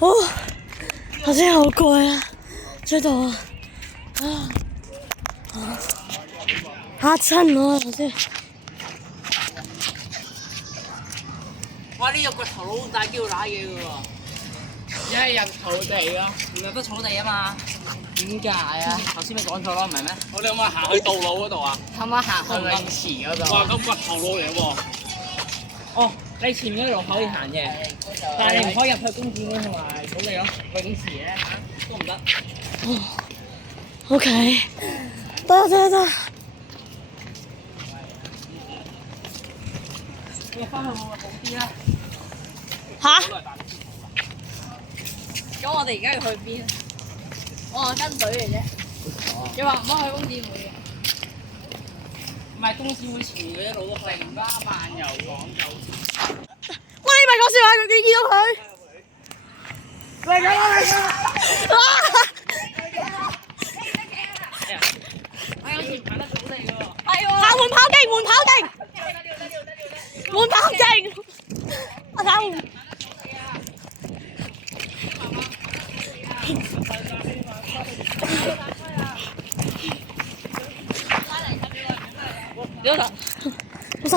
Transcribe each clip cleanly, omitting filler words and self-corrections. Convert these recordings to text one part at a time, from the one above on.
頭先好攰啊，追到啊，嚇親我頭先。哇！呢個骨頭佬大叫打嘢嘅喎，一係入草地咯，唔入得草地啊嘛。點解啊？頭先咪講錯咯，唔係咩？我哋有冇行去道路嗰度啊？啱啱行去泳池嗰度。哇！咁骨頭佬嚟喎。哦，你前面嗰度可以行嘅，但係你唔可以入去公園同埋草地咯，泳池咧都唔得。OK， 得。你翻去會唔會好啲咧？嚇？咁我哋而家要去邊？我係跟隊嚟啫。你話唔可以去工展會嘅？唔係工展會前面嗰一路都去。成家漫遊廣州。喂，你咪講笑話，你見到佢？嚟緊！我有時行得草地嘅喎。係喎。換跑徑！換跑徑！我睇。有得。好晒。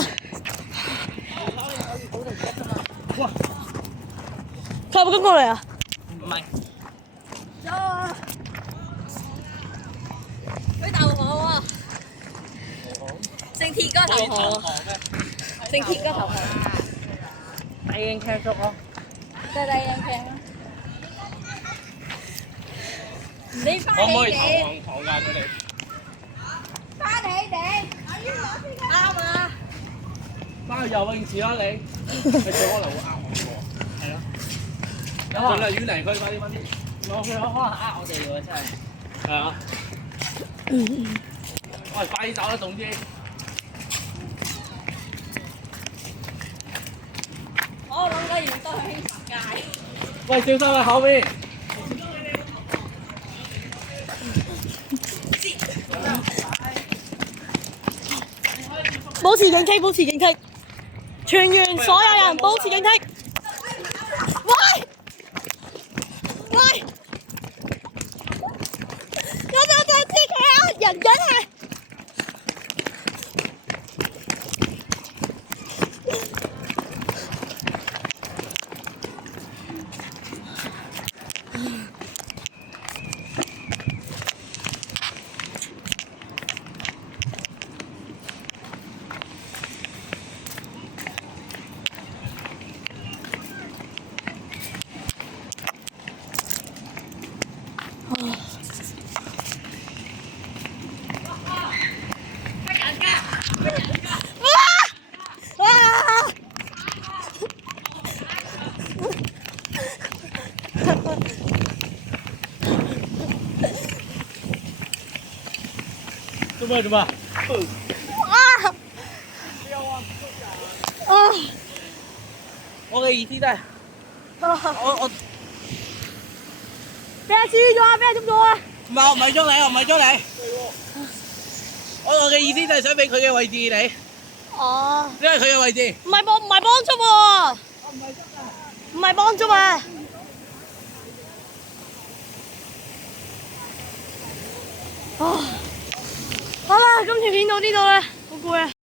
哇！佢係咪跟過嚟啊？唔係。有啊。佢投降啊！姓鐵嗰個投降啊！姓鐵嗰個投降。大英劇足咯。大英劇啊！你翻可唔可以起地？投降佢哋？翻起地！啱啊！翻去游泳池啦你，你最可能會呃我喎。係咯。盡量遠離佢，快啲。佢可能呃我哋喎，真係。係啊。喂，快啲走啦，總之。我諗緊要多去興發街。喂，小心喺後面。保持警惕，全員所有人保持警惕。喂！我就知佢呃人緊係。做咩？我嘅意思都係，我俾人黐咗啊！俾人捉咗啊！唔係我唔係捉你。我嘅意思就係想俾佢嘅位置你，哦，因為佢嘅位置。唔係幫捉喎，唔係幫捉啊！好啦，今條片到呢度啦，好攰啊！